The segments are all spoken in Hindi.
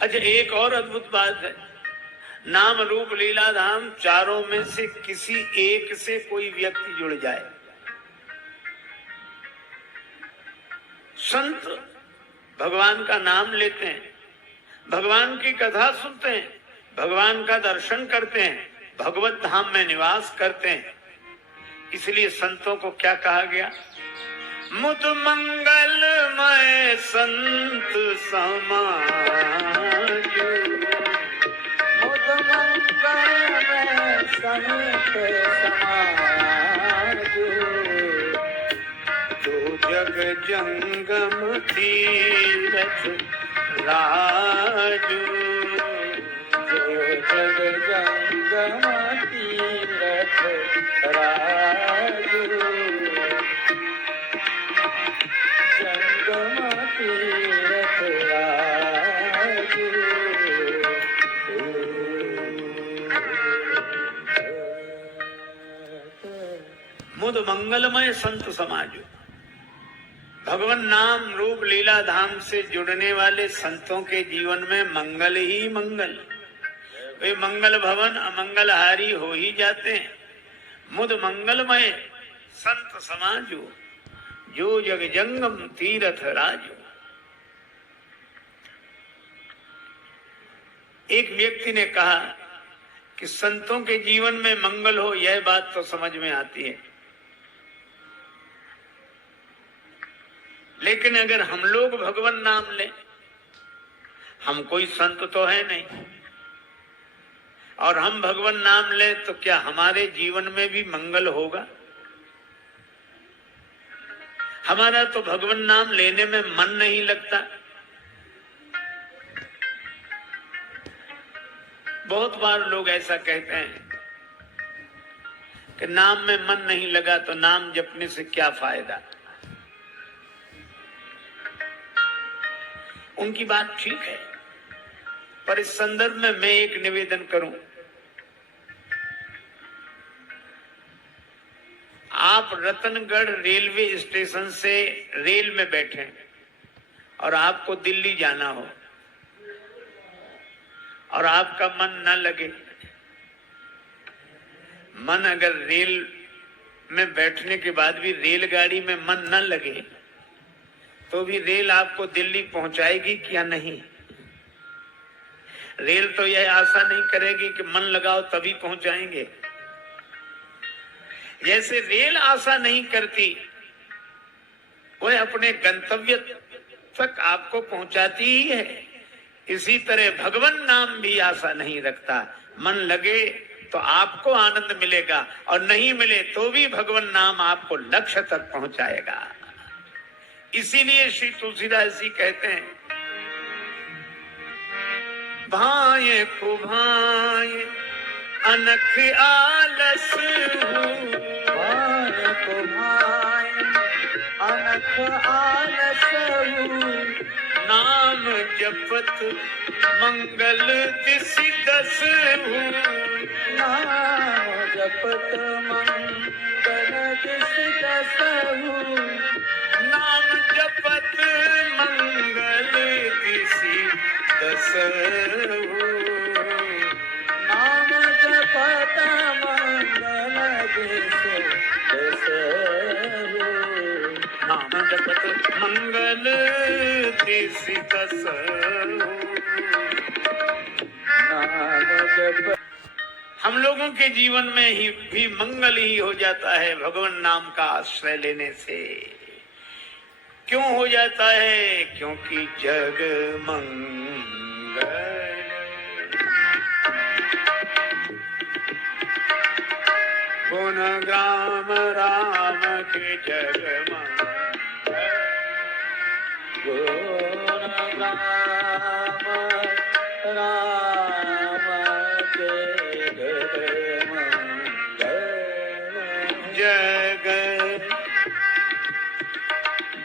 अच्छा, एक और अद्भुत बात है, नाम रूप लीला धाम चारों में से किसी एक से कोई व्यक्ति जुड़ जाए, संत भगवान का नाम लेते हैं, भगवान की कथा सुनते हैं, भगवान का दर्शन करते हैं, भगवत धाम में निवास करते हैं। इसलिए संतों को क्या कहा गया? मुद मंगलमय संत समाज, मुद मंगलमय संत समाज, जो जग जंगम तीरथ राजू, जो जग जंगम तीरथ राजू, जंगम तीरथ राजू। मुद मंगलमय संत समाजो, भगवान नाम रूप लीला धाम से जुड़ने वाले संतों के जीवन में मंगल ही मंगल, वे मंगल भवन अमंगलहारी हो ही जाते हैं। मुद मंगलमय संत समाजो, जो जग जंगम तीरथ राजो। एक व्यक्ति ने कहा कि संतों के जीवन में मंगल हो, यह बात तो समझ में आती है, लेकिन अगर हम लोग भगवान नाम लें, हम कोई संत तो है नहीं, और हम भगवान नाम लें तो क्या हमारे जीवन में भी मंगल होगा? हमारा तो भगवान नाम लेने में मन नहीं लगता। बहुत बार लोग ऐसा कहते हैं कि नाम में मन नहीं लगा तो नाम जपने से क्या फायदा। उनकी बात ठीक है, पर इस संदर्भ में मैं एक निवेदन करूं, आप रतनगढ़ रेलवे स्टेशन से रेल में बैठे और आपको दिल्ली जाना हो और आपका मन न लगे, मन अगर रेल में बैठने के बाद भी रेलगाड़ी में मन न लगे तो भी रेल आपको दिल्ली पहुंचाएगी क्या? नहीं। रेल तो यह आशा नहीं करेगी कि मन लगाओ तभी पहुंचाएंगे। जैसे रेल आशा नहीं करती, वह अपने गंतव्य तक आपको पहुंचाती ही है, इसी तरह भगवान नाम भी आशा नहीं रखता। मन लगे तो आपको आनंद मिलेगा और नहीं मिले तो भी भगवान नाम आपको लक्ष्य तक पहुंचाएगा। इसीलिए श्री तुलसीदास जी कहते हैं, भाए को भाए अनख आलस, भाए को भाए अनख आलस, नाम जपत मंगल दिसि दस, नाम जपत मंगल दिसि दस, नाम जपत मंगल दिसि दस, नाम जपत मंगल दिसि दस, नाम जपत मंगल दिसि दस, नाम जपत। हम लोगों के जीवन में ही भी मंगल ही हो जाता है भगवान नाम का आश्रय लेने से। क्यों हो जाता है? क्योंकि जग मंगल, गुण ग्राम राम के जग मंगल, गुण ग्राम राम के जग मंगल, जग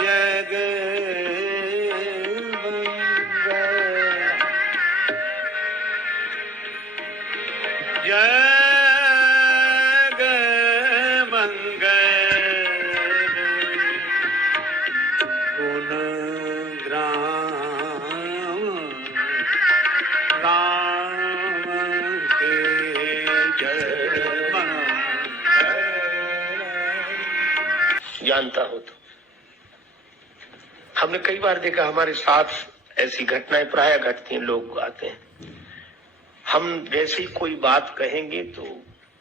जग मंगल, जग मंगल, गुण ग्राम जानता हो तो। हमने कई बार देखा, हमारे साथ ऐसी घटनाएं प्राय घटती हैं, लोग आते हैं, हम जैसे ही कोई बात कहेंगे तो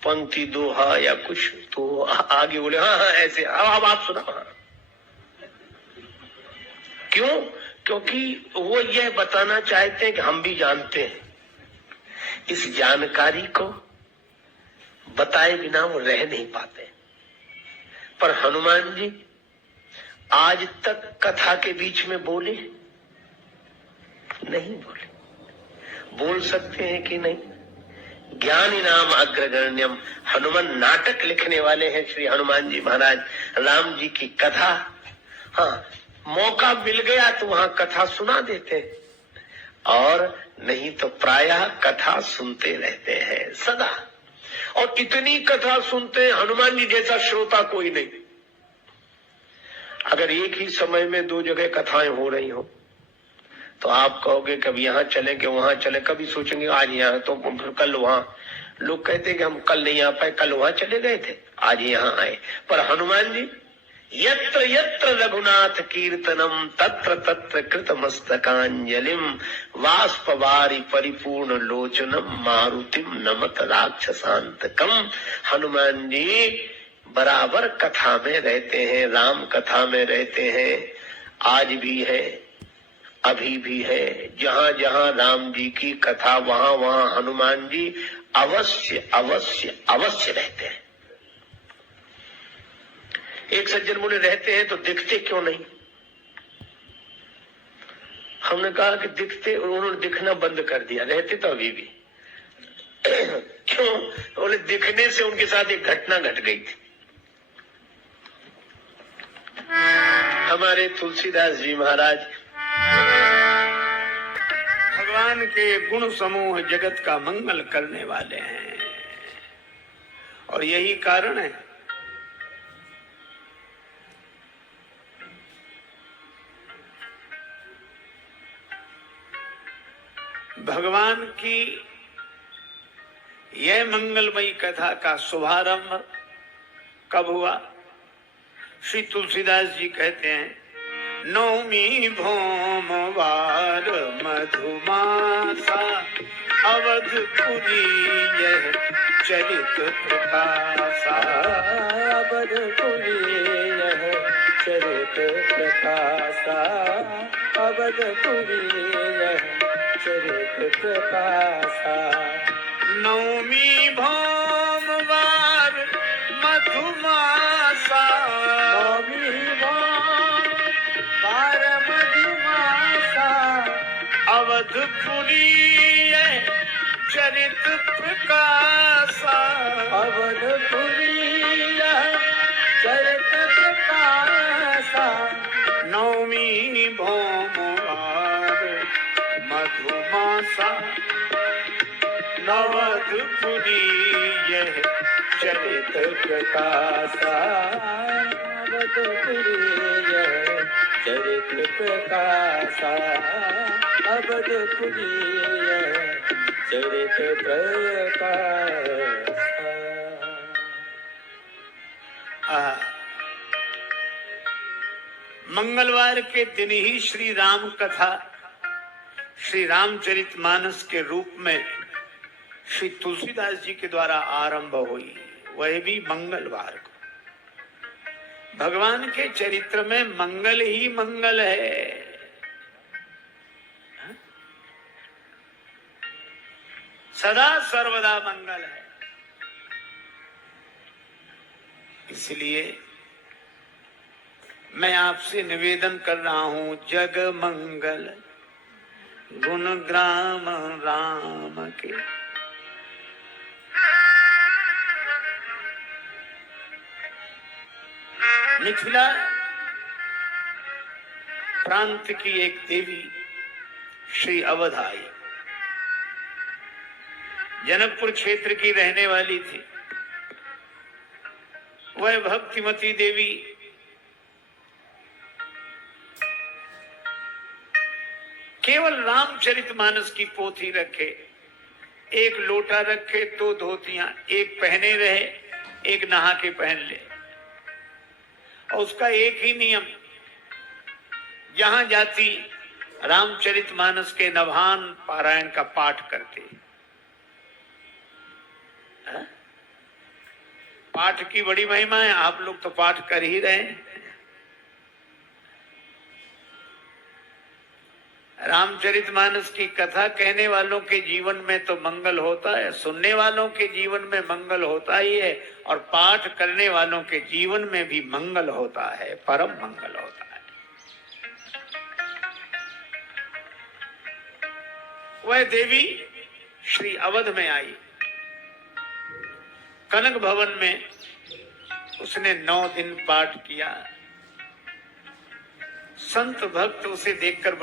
पंक्ति दोहा या कुछ तो आगे बोले हाँ हाँ ऐसे, अब आप सुना। हाँ। क्यों? क्योंकि वो यह बताना चाहते हैं कि हम भी जानते हैं। इस जानकारी को बताए बिना वो रह नहीं पाते। पर हनुमान जी आज तक कथा के बीच में बोले नहीं? बोल सकते हैं कि नहीं? ज्ञानी नाम अग्रगण्यम, हनुमान नाटक लिखने वाले हैं श्री हनुमान जी महाराज। राम जी की कथा, हाँ, मौका मिल गया तो वहां कथा सुना देते, और नहीं तो प्रायः कथा सुनते रहते हैं सदा। और इतनी कथा सुनते हैं, हनुमान जी जैसा श्रोता कोई नहीं। अगर एक ही समय में दो जगह कथाएं हो रही हो तो आप कहोगे कभी यहां चलेंगे वहां चले, कभी सोचेंगे आज यहाँ तो फिर कल वहां। लोग कहते हैं कि हम कल नहीं आ पाए, कल वहां चले गए थे, आज यहाँ आए। पर हनुमान जी यत्र यत्र रघुनाथ कीर्तनम तत्र तत्र कृत मस्तकांजलिम वाष्पवारी परिपूर्ण लोचनम मारुतिम नमत राक्षसांतकम। हनुमान जी बराबर कथा में रहते हैं, राम कथा में रहते हैं, आज भी है, अभी भी है। जहां जहां राम जी की कथा वहां वहां हनुमान जी अवश्य अवश्य अवश्य रहते हैं। एक सज्जन बोले रहते हैं तो दिखते क्यों नहीं? हमने कहा कि दिखते, उन्होंने दिखना बंद कर दिया, रहते तो अभी भी। क्यों? बोले दिखने से उनके साथ एक घटना घट गई थी। हमारे तुलसीदास जी महाराज भगवान के गुण समूह जगत का मंगल करने वाले हैं, और यही कारण है भगवान की यह मंगलमयी कथा का शुभारंभ कब हुआ? श्री तुलसीदास जी कहते हैं, नौमी भौमवार मधुमासा अवधपुरी यह चरित प्रकाशा। अवधपुरी यह चरित प्रकाशा, अवधपुरी यह चरित प्रकाशा। नौमी भौमवार मधुमासा, नौमी भौमवार मधुमासा, अवधपुरी यह चरित प्रकाशा। अवधपुरी यह चरित प्रकाशा। नौमी भौमवार मधुमासा, अवधपुरी यह चरित प्रकाशा। अवधपुरी यह चरित प्रकाशा, अवधपुरी यह चरित प्रकाशा। मंगलवार के दिन ही श्री राम कथा, श्री रामचरितमानस के रूप में श्री तुलसीदास जी के द्वारा आरंभ हुई, वह भी मंगलवार को। भगवान के चरित्र में मंगल ही मंगल है। सदा सर्वदा मंगल है। इसलिए मैं आपसे निवेदन कर रहा हूं, जग मंगल गुण ग्राम राम के। मिथिला प्रांत की एक देवी श्री अवध आई, जनकपुर क्षेत्र की रहने वाली थी। वह भक्तिमती देवी केवल रामचरितमानस की पोथी रखे, एक लोटा रखे, दो धोतियां, एक पहने रहे, एक नहा के पहन ले। और उसका एक ही नियम, जहां जाती रामचरितमानस के नवान पारायण का पाठ करते। पाठ की बड़ी महिमा है, आप लोग तो पाठ कर ही रहे हैं। रामचरितमानस की कथा कहने वालों के जीवन में तो मंगल होता है, सुनने वालों के जीवन में मंगल होता ही है, और पाठ करने वालों के जीवन में भी मंगल होता है, परम मंगल होता है। वह देवी श्री अवध में आई, कनक भवन में उसने 9 दिन पाठ किया। संत भक्त उसे देखकर